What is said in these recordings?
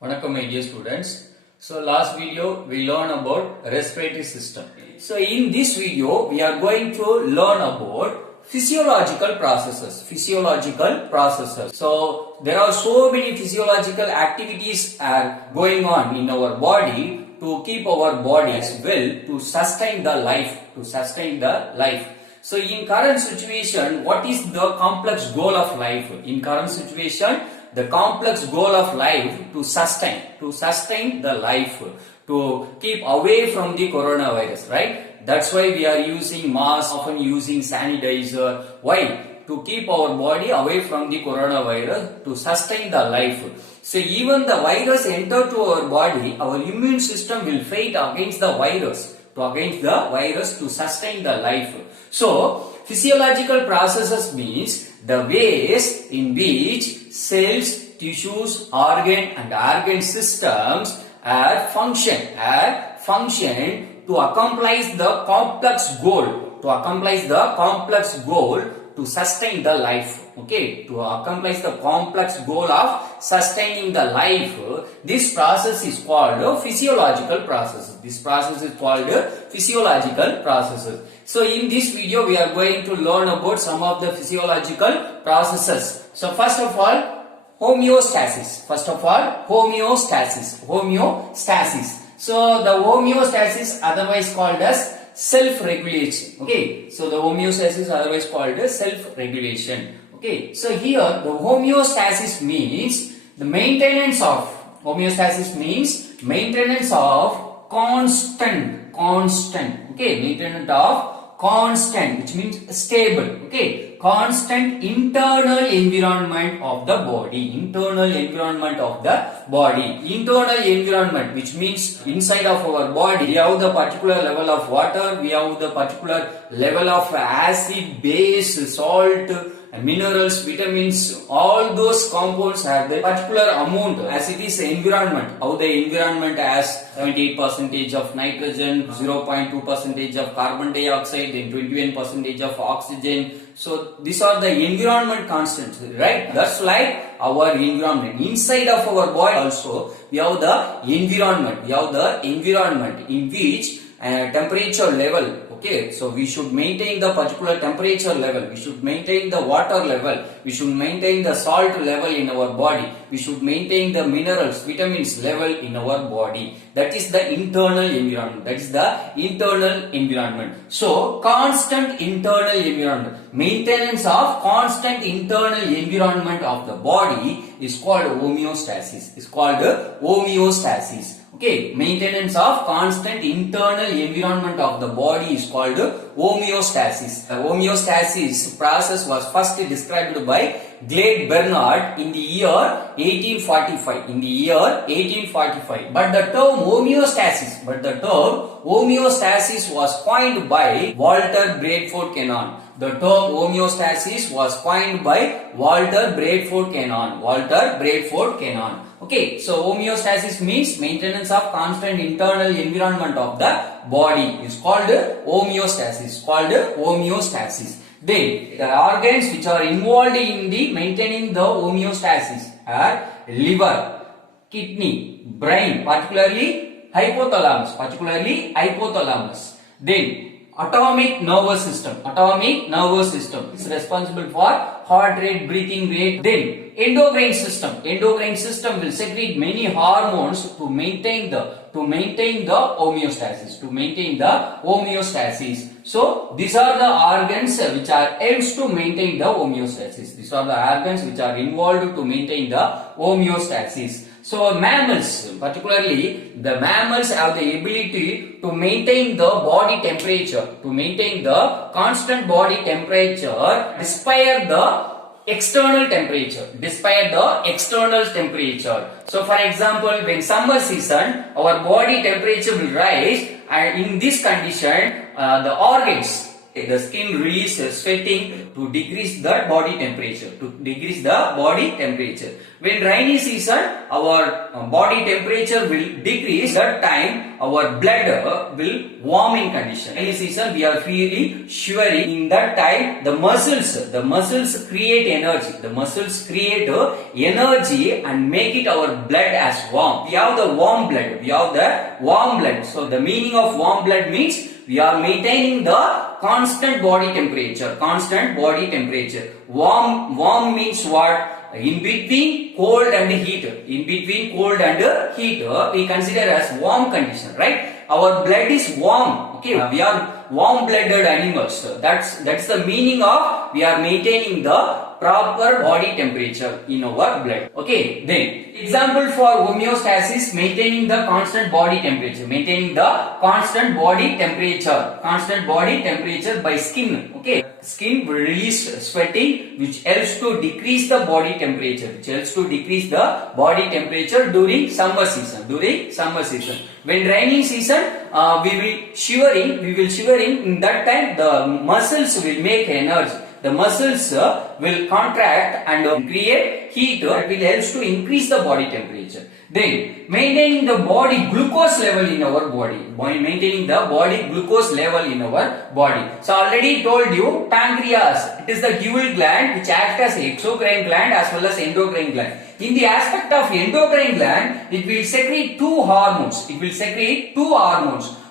Vanakkam my dear students. So last video we learned about respiratory system. So in this video we are going to learn about physiological processes. So there are so many physiological activities are going on in our body to keep our bodies well, to sustain the life. So in current situation, what is the complex goal of life? In current situation, the complex goal of life to sustain the life, to keep away from the coronavirus, right? That's why we are using mask, often using sanitizer. Why? To keep our body away from the coronavirus, to sustain the life. So even the virus enter to our body, our immune system will fight against the virus, to sustain the life. So physiological processes means the ways in which cells, tissues, organ systems are function to accomplish the complex goal to sustain the life. Okay, to accomplish the complex goal of sustaining the life, this process is called physiological processes. So in this video we are going to learn about some of the physiological processes. So first of all, homeostasis. So the homeostasis otherwise called as self-regulation. Okay, so the homeostasis otherwise called as self-regulation. Okay, so here the homeostasis means the maintenance of constant. Okay, maintenance of constant, which means stable. Okay, constant internal environment of the body. Internal environment, which means inside of our body we have the particular level of water, we have the particular level of acid, base, salt, minerals, vitamins. All those compounds have the particular amount as it is environment. How the environment has 78% of nitrogen, 0.2% of carbon dioxide, then 21% of oxygen. So these are the environment constants, right? That's like our environment. Inside of our body also we have the environment. In which temperature level. Okay, so we should maintain the particular temperature level, we should maintain the water level, we should maintain the salt level in our body, we should maintain the minerals, vitamins level in our body. That is the internal environment. So constant internal environment, maintenance of constant internal environment of the body is called homeostasis. Okay, maintenance of constant internal environment of the body is called homeostasis. The homeostasis process was first described by Glade Bernard in the year 1845. But the term homeostasis was coined by Walter Bradford Cannon. Okay, so homeostasis means maintenance of constant internal environment of the body is called homeostasis. Then the organs which are involved in the maintaining the homeostasis are liver, kidney, brain, particularly hypothalamus. Then atomic nervous system is responsible for heart rate, breathing rate. Then endocrine system will secrete many hormones to maintain the homeostasis. So these are the organs which are aims to maintain the homeostasis. These are the organs which are involved to maintain the homeostasis. So mammals, particularly the mammals, have the ability to maintain the body temperature, to maintain the constant body temperature despite the external temperature. So for example, when summer season, our body temperature will rise, and in this condition the organs The skin releases sweating to decrease the body temperature. When rainy season, our body temperature will decrease. That time, our blood will warm in condition. Rainy season, we are feeling shivering. In that time, the muscles create energy. The muscles create energy and make it our blood as warm. We have the warm blood. So the meaning of warm blood means we are maintaining the constant body temperature. Warm means what? In between cold and heat. We consider as warm condition, right? Our blood is warm. Okay, we are warm-blooded animals. That's the meaning of we are maintaining the proper body temperature in our blood. Okay, then example for homeostasis, maintaining the constant body temperature. Constant body temperature by skin. Okay, skin will release sweating, which helps to decrease the body temperature. During summer season. When rainy season, we will shivering. In that time, the muscles will make energy. The muscles will contract and create heat that will help to increase the body temperature. Then, maintaining the body glucose level in our body. So, already told you, pancreas, it is the dual gland which acts as exocrine gland as well as endocrine gland. In the aspect of endocrine gland, it will secrete two hormones.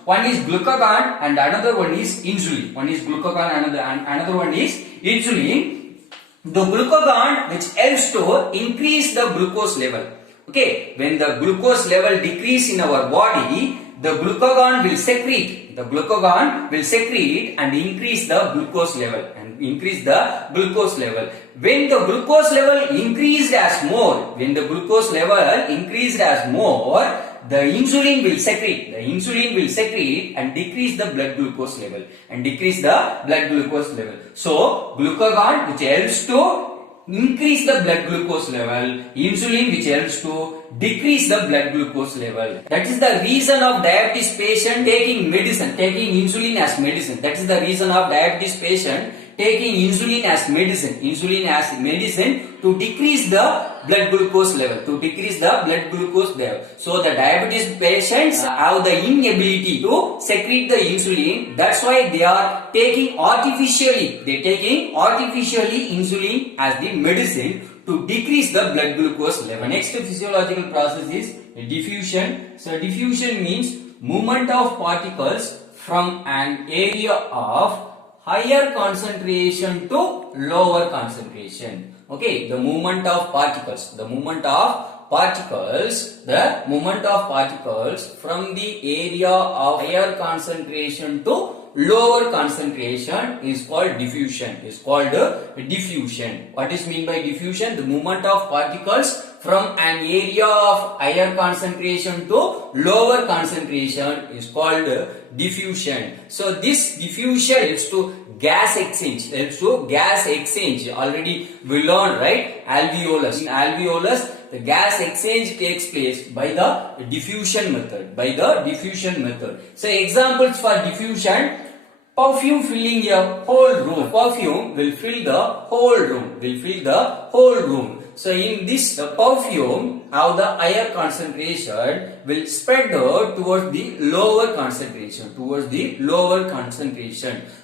One is glucagon and another one is insulin. Another one is insulin. The glucagon which helps to increase the glucose level. Okay, when the glucose level decrease in our body, the glucagon will secrete and increase the glucose level. When the glucose level increased as more, the insulin will secrete and decrease the blood glucose level. So, glucagon which helps to increase the blood glucose level, insulin which helps to decrease the blood glucose level. That is the reason of diabetes patient taking insulin as medicine. Taking insulin as medicine to decrease the blood glucose level. So the diabetes patients have the inability to secrete the insulin. That's why they are taking artificially insulin as the medicine to decrease the blood glucose level. Next physiological process is diffusion. So diffusion means movement of particles from an area of higher concentration to lower concentration. Okay, the movement of particles from the area of higher concentration to lower concentration is called diffusion. What is mean by diffusion? The movement of particles from an area of higher concentration to lower concentration is called diffusion. So this diffusion helps to gas exchange. Already we learned, right? Alveolus. In alveolus, the gas exchange takes place by the diffusion method. So examples for diffusion: perfume filling a whole room. Perfume will fill the whole room. So in this, the perfume of the higher concentration will spread towards the lower concentration.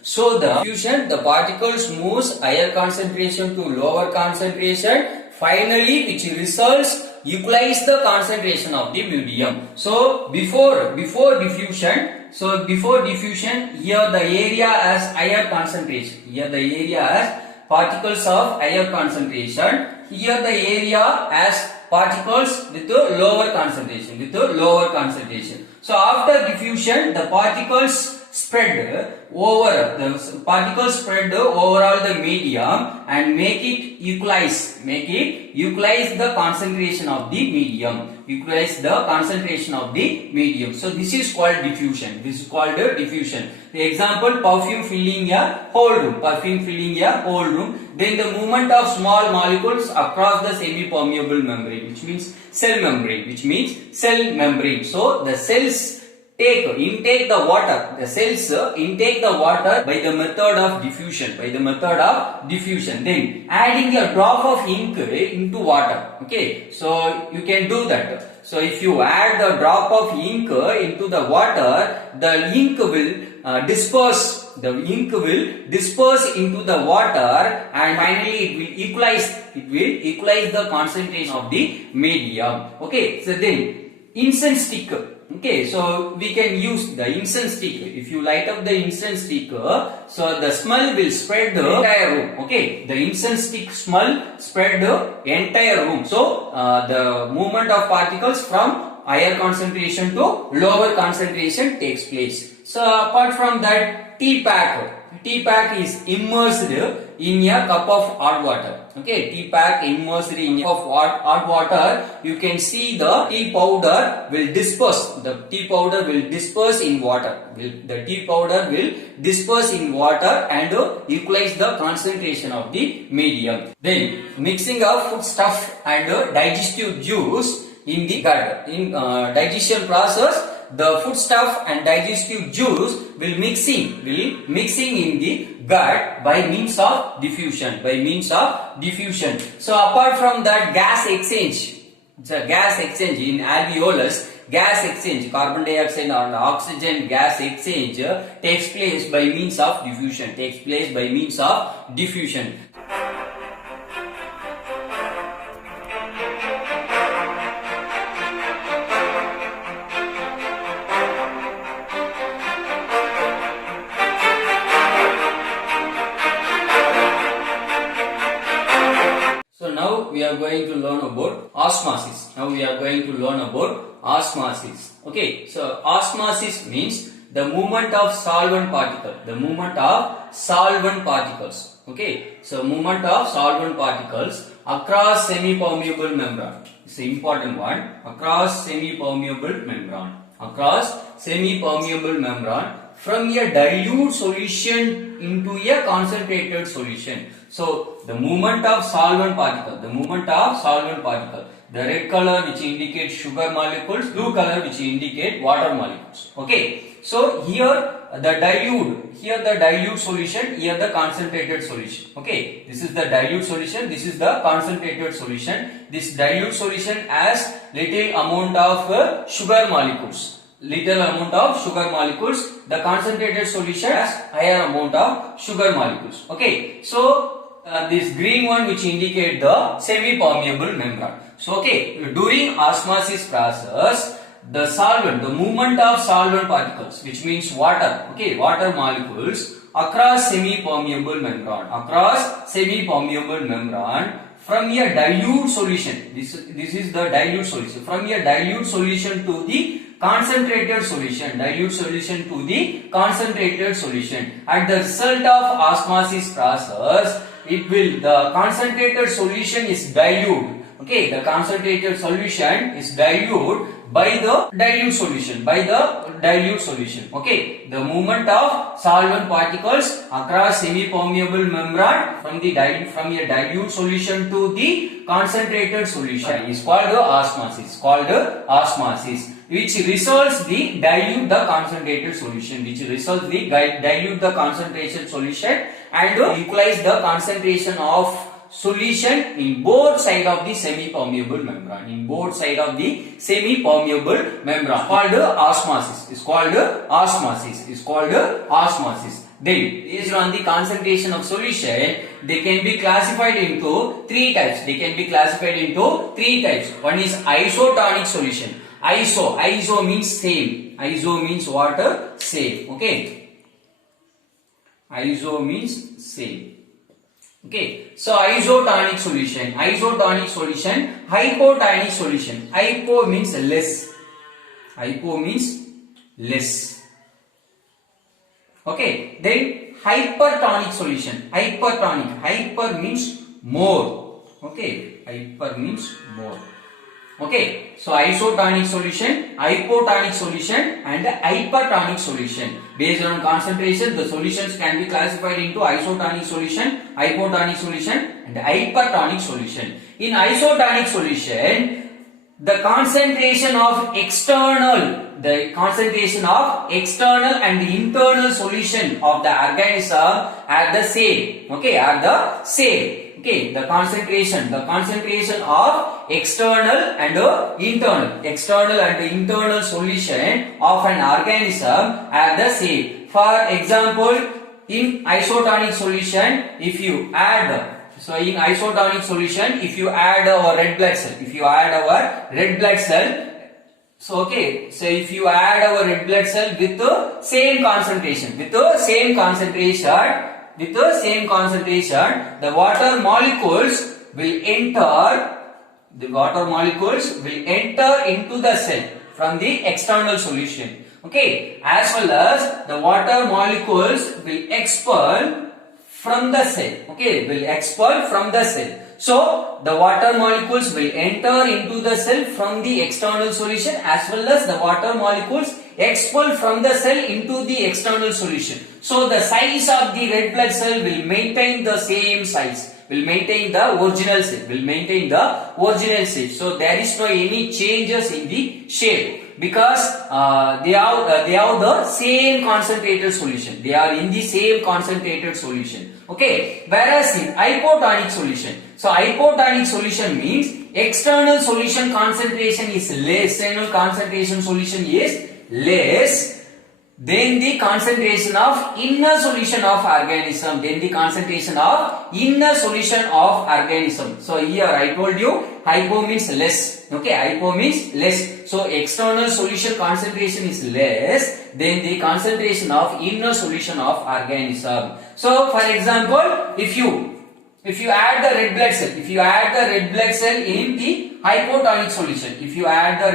So the diffusion, the particles moves higher concentration to lower concentration. Finally, which results equalize the concentration of the medium. So before diffusion, here the area has higher concentration. Particles of higher concentration. Here the area has particles with a lower concentration. So after diffusion, the particles spread over the medium and make it equalize the concentration of the medium. So this is called diffusion. The example: perfume filling a whole room. Then the movement of small molecules across the semi-permeable membrane, which means cell membrane. So the cells intake the water. The cells intake the water by the method of diffusion. Then adding a drop of ink into water. Okay, so you can do that. So if you add the drop of ink into the water, the ink will disperse. The ink will disperse into the water, and finally it will equalize. It will equalize the concentration of the medium. Okay, so then incense stick. Okay, so we can use the incense stick. If you light up the incense stick, so the smell will spread the entire room. Okay, the incense stick smell spread the entire room. So the movement of particles from higher concentration to lower concentration takes place. So apart from that, tea pack is immersed in a cup of hot water. Okay, tea pack immersed in a cup of hot water. You can see the tea powder will disperse. The tea powder will disperse in water. The tea powder will disperse in water and equalize the concentration of the medium. Then mixing of foodstuff and digestive juice in the gut. In digestion process, the foodstuff and digestive juice will mixing in the gut by means of diffusion. So apart from that, gas exchange. The gas exchange in alveolus, gas exchange, carbon dioxide and oxygen gas exchange takes place by means of diffusion. So now we are going to learn about osmosis. Okay, so osmosis means the movement of solvent particles. Okay, so movement of solvent particles across semi-permeable membrane. It's an important one. Across semi-permeable membrane from a dilute solution into a concentrated solution. So the movement of solvent particle, the red color which indicates sugar molecules, blue color which indicate water molecules. Okay, so here the dilute solution, here the concentrated solution. Okay, this is the dilute solution, this is the concentrated solution. This dilute solution has little amount of sugar molecules. The concentrated solution has higher amount of sugar molecules. Okay, so this green one which indicate the semi-permeable membrane. So okay, during osmosis process, the movement of solvent particles, which means water, water molecules across semi-permeable membrane, from a dilute solution. This is the dilute solution. From a dilute solution to the concentrated solution. At the result of osmosis process, the concentrated solution is dilute. Okay, the concentrated solution is dilute by the dilute solution. Okay, the movement of solvent particles across semi-permeable membrane from a dilute solution to the concentrated solution is called osmosis. Which results the dilute the concentrated solution. And equalize the concentration of solution in both sides of the semi-permeable membrane. Called osmosis. Then, based on the concentration of solution, they can be classified into three types. One is isotonic solution. Iso means same. Iso means water, same. Okay. Iso means same. Okay. So isotonic solution, hypotonic solution. Hypo means less. Okay. Then hypertonic solution. Hyper means more. Okay. Hyper means more. Okay, so isotonic solution, hypotonic solution and hypertonic solution. Based on concentration, the solutions can be classified into isotonic solution, hypotonic solution and hypertonic solution. In isotonic solution, the concentration of external and the internal solution of the organism are the same. Okay, are the same. Okay, the concentration of external and internal solution of an organism are the same. For example, in isotonic solution, if you add our red blood cell, if you add our red blood cell with the same concentration, the water molecules will enter into the cell from the external solution. Okay, as well as the water molecules will expel from the cell. Okay, will expel from the cell. So the water molecules will enter into the cell from the external solution, as well as the water molecules expel from the cell into the external solution. So the size of the red blood cell will maintain the same size, will maintain the original shape, so there is no any changes in the shape, because they are the same concentrated solution. They are in the same concentrated solution. Okay, whereas in hypotonic solution, so hypotonic solution means external solution concentration is less, then the concentration of inner solution of organism, So here I told you hypo means less. Okay, hypo means less. So external solution concentration is less than the concentration of inner solution of organism. So for example, if you add the red blood cell, in the hypotonic solution, so if you add the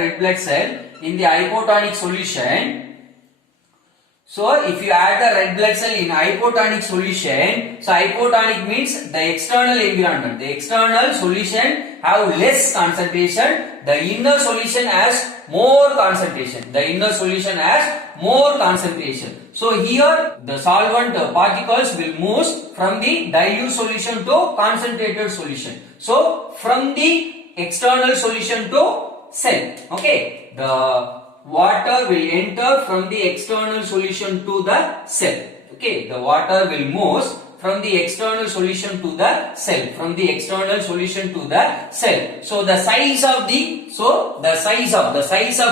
red blood cell in hypotonic solution, so hypotonic means the external environment, the external solution have less concentration, the inner solution has more concentration, So here the solvent particles will move from the dilute solution to concentrated solution. So from the external solution to cell. Okay, the water will enter from the external solution to the cell. Okay, the water will move from the external solution to the cell, So the size of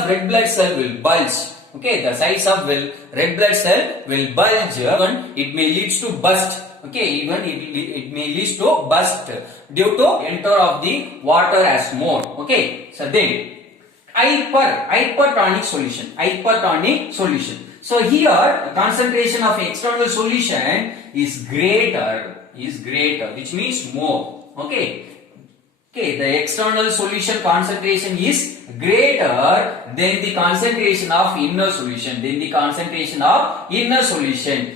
red blood cell will bulge. Okay, the size of red blood cell will bulge. Even it may lead to burst. Okay, even it may lead to burst due to enter of the water as more. Okay, so then hypertonic solution. So here the concentration of external solution is greater, which means more. Okay, the external solution concentration is greater than the concentration of inner solution.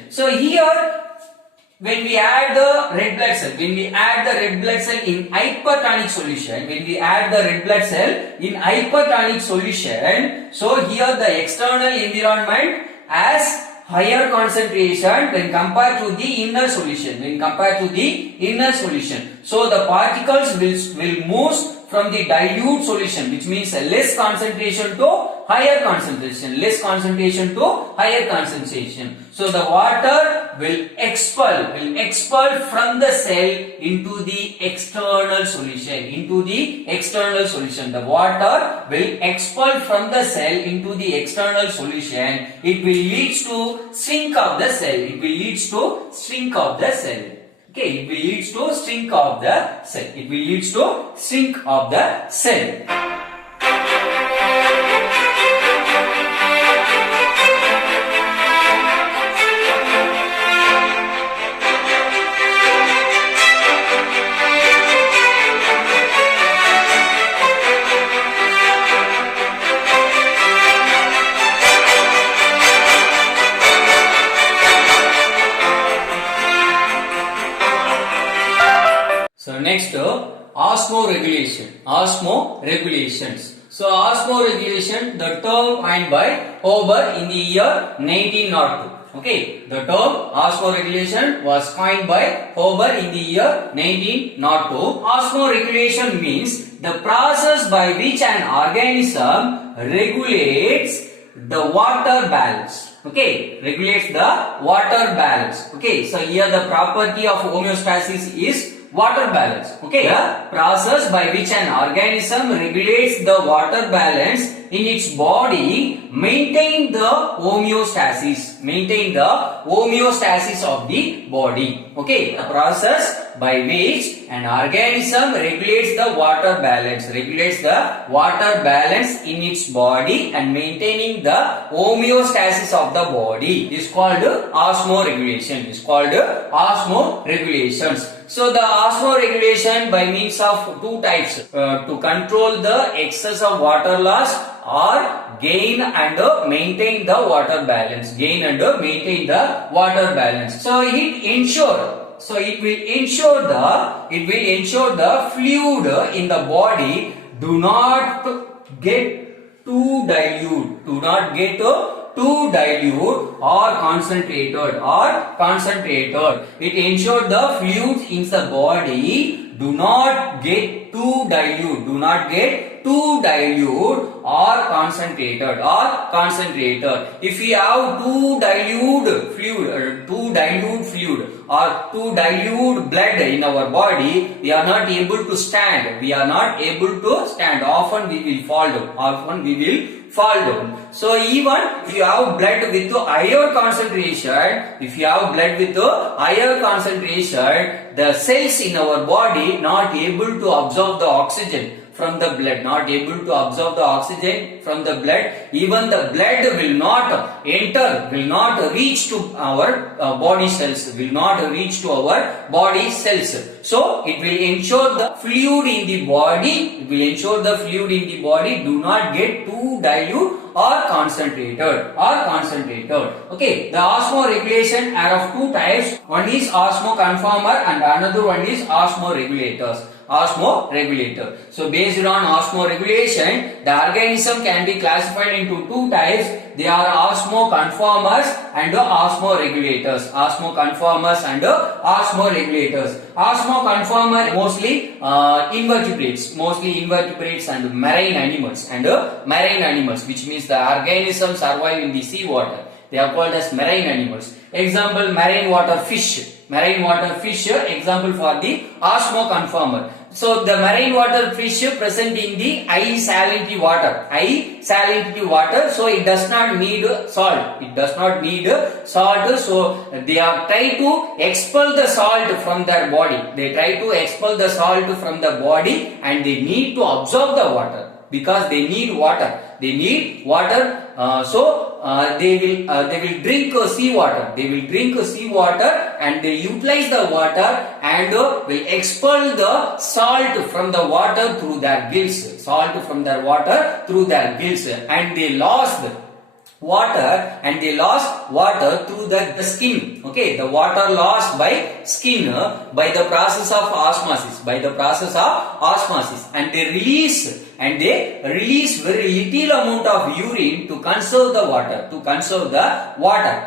So here, when we add the red blood cell, in hypertonic solution, so here the external environment has higher concentration when compared to the inner solution. So the particles will move from the dilute solution, which means less concentration to higher concentration, So the water will expel from the cell into the external solution, The water will expel from the cell into the external solution. It will lead to shrink of the cell. Okay, it will lead to shrink of the cell. So next, osmoregulations. So osmoregulation, the term coined by Haber in the year 1902. Okay, the term osmoregulation was coined by Haber in the year 1902. Osmoregulation means the process by which an organism regulates the water balance. Okay, regulates the water balance. Okay, so here the property of homeostasis is water balance. Okay, the process by which an organism regulates the water balance in its body maintain the homeostasis. Maintain the homeostasis of the body. Okay, the process by which an organism regulates the water balance. Regulates the water balance in its body and maintaining the homeostasis of the body is called osmoregulation. Is called osmoregulations. So the osmoregulation by means of two types to control the excess of water loss or gain and maintain the water balance. Gain and maintain the water balance. So it will ensure the fluid in the body do not get too dilute. Do not get too dilute or concentrated. It ensures the fluids in the body do not get too dilute. Do not get too dilute or concentrated. If we have too dilute fluid or too dilute blood in our body, we are not able to stand. Often we will fall down. So even if you have blood with higher concentration, the cells in our body not able to absorb the oxygen from the blood, even the blood will not reach to our body cells, so it will ensure the fluid in the body, do not get too dilute or concentrated. Okay, the osmoregulation are of two types. One is osmoconformer and another one is osmoregulator. So based on osmoregulation, the organism can be classified into two types. They are osmoconformers and osmoregulators. Osmoconformer mostly invertebrates and marine animals, which means the organisms survive in the sea water. They are called as marine animals. Example, marine water fish, example for the osmoconformer. So the marine water fish present in the high salinity water, so it does not need salt. So they are trying to expel the salt from their body. And they need to absorb the water because they need water. They will drink seawater. And they utilize the water and will expel the salt from the water through their gills. And they lost water through the skin. Okay, the water lost by skin by the process of osmosis. And they release very little amount of urine to conserve the water.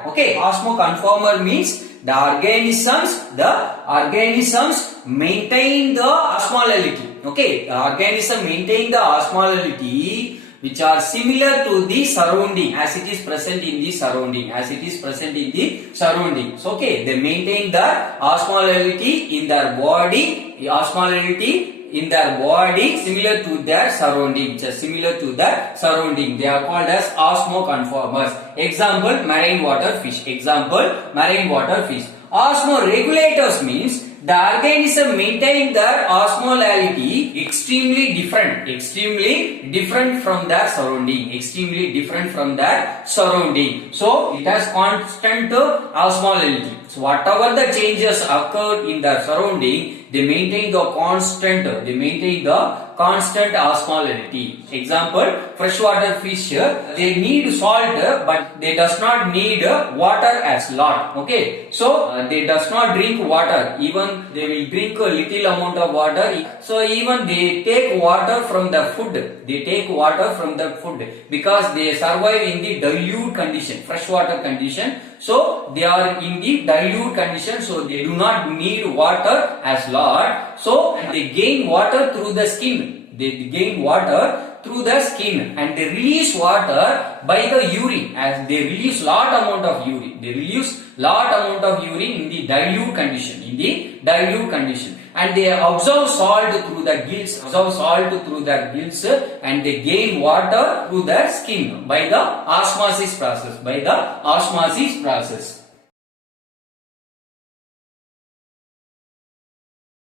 Okay, osmoconformer means the organisms maintain the osmolality. Okay, the organism maintain the osmolality which are similar to the surrounding as it is present in the surrounding. So okay, they maintain the osmolality in their body, similar to their surrounding, They are called as osmoconformers. Example, marine water fish. Osmoregulators means the organism maintain their osmolality extremely different from their surrounding. So it has constant osmolality. So whatever the changes occurred in their surrounding, they maintain the constant osmolality. Example, freshwater fish, they need salt but they does not need water as lot. Okay, so they does not drink water, even they will drink a little amount of water. So even they take water from the food. Because they survive in the dilute condition, freshwater condition. So they are in the dilute condition, so they do not need water as lot. So they gain water through the skin. They gain water through the skin and they release water by the urine, as they release lot amount of urine. They release lot amount of urine in the dilute condition, and they absorb salt through the gills, and they gain water through the skin by the osmosis process,